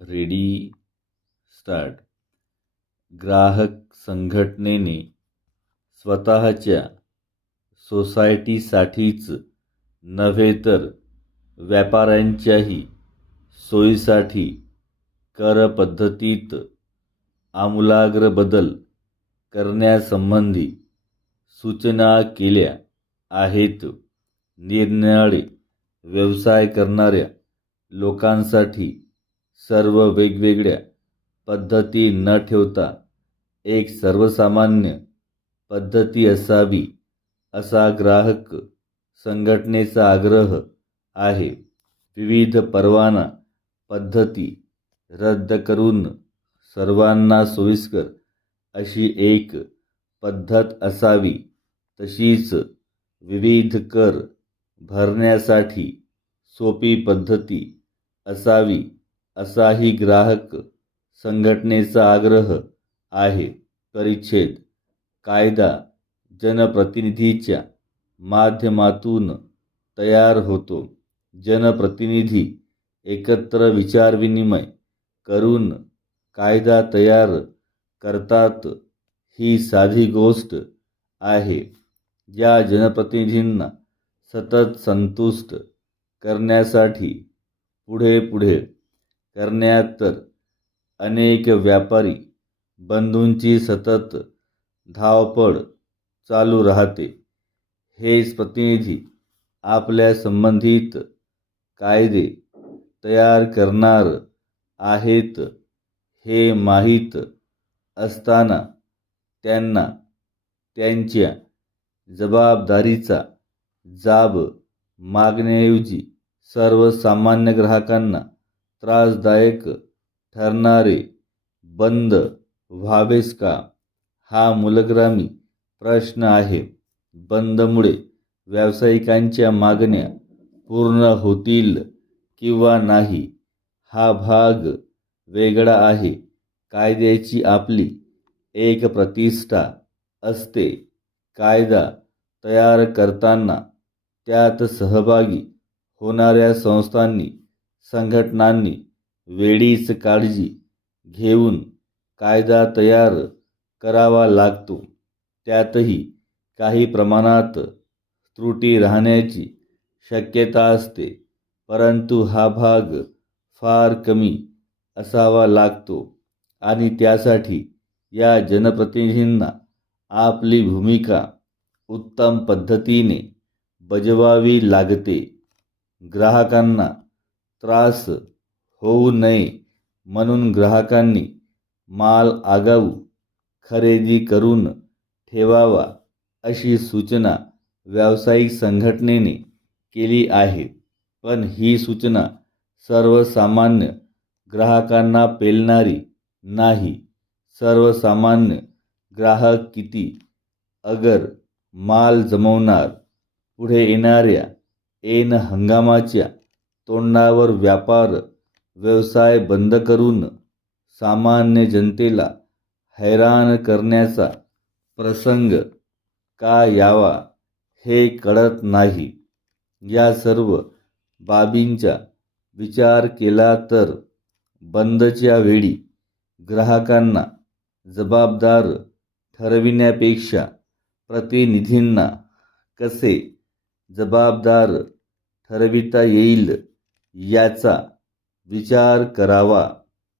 Ready start. ग्राहक संघटनेने स्वतःच्या सोसायटीसाठीच नव्हे तर व्यापाऱ्यांच्याही सोयीसाठी कर पद्धतीत आमूलाग्र बदल करण्यासंबंधी सूचना केल्या आहेत. निरनिराळे व्यवसाय करणाऱ्या लोकांसाठी सर्व वेगवेगळ्या पद्धती न ठेवता एक सर्वसामान्य पद्धती असावी असा ग्राहक संघटनेचा आग्रह आहे. विविध परवाना पद्धती रद्द करून सर्वांना सोयीस्कर अशी एक पद्धत असावी. तशीच विविध कर भरण्यासाठी सोपी पद्धती असावी असाही ग्राहक संघटनेचा आग्रह आहे. परिच्छेद कायदा जनप्रतिनिधीच्या माध्यमातून तयार होतो. जनप्रतिनिधी एकत्र विचारविनिमय करून कायदा तयार करतात ही साधी गोष्ट आहे. या जनप्रतिनिधींना सतत संतुष्ट करण्यासाठी पुढे करण्यात तर अनेक व्यापारी बंधूंची सतत धावपळ चालू राहते. हेच प्रतिनिधी आपल्या संबंधित कायदे तयार करणार आहेत हे माहीत असताना त्यांना त्यांच्या जबाबदारीचा जाब मागण्याऐवजी सर्वसामान्य ग्राहकांना त्रासदायक ठरणारे बंद व्हावेच का, हा मूलगामी प्रश्न आहे. बंदमुळे व्यावसायिकांच्या मागण्या पूर्ण होतील किंवा नाही हा भाग वेगळा आहे. कायद्याची आपली एक प्रतिष्ठा असते. कायदा तयार करताना त्यात सहभागी होणाऱ्या संस्थांनी संघटनांनी वेळीच काळजी घेऊन कायदा तयार करावा लागतो. त्यातही काही प्रमाणात त्रुटी राहण्याची शक्यता असते, परंतु हा भाग फार कमी असावा लागतो आणि त्यासाठी या जनप्रतिनिधींना आपली भूमिका उत्तम पद्धतीने बजवावी लागते. ग्राहकांना त्रास होऊ नये म्हणून ग्राहकांनी माल आगाऊ खरेदी करून ठेवावा अशी सूचना व्यावसायिक संघटनेने केली आहे. पण ही सूचना सर्वसामान्य ग्राहकांना पेलणारी नाही. सर्वसामान्य ग्राहक किती अगर माल जमवणार? पुढे येणाऱ्या ऐन हंगामाच्या तोंडावर व्यापार व्यवसाय बंद करून सामान्य जनतेला हैराण करण्याचा प्रसंग का यावा हे कळत नाही. या सर्व बाबींचा विचार केला तर बंदच्या वेळी ग्राहकांना जबाबदार ठरविण्यापेक्षा प्रतिनिधींना कसे जबाबदार ठरविता येईल याचा विचार करावा.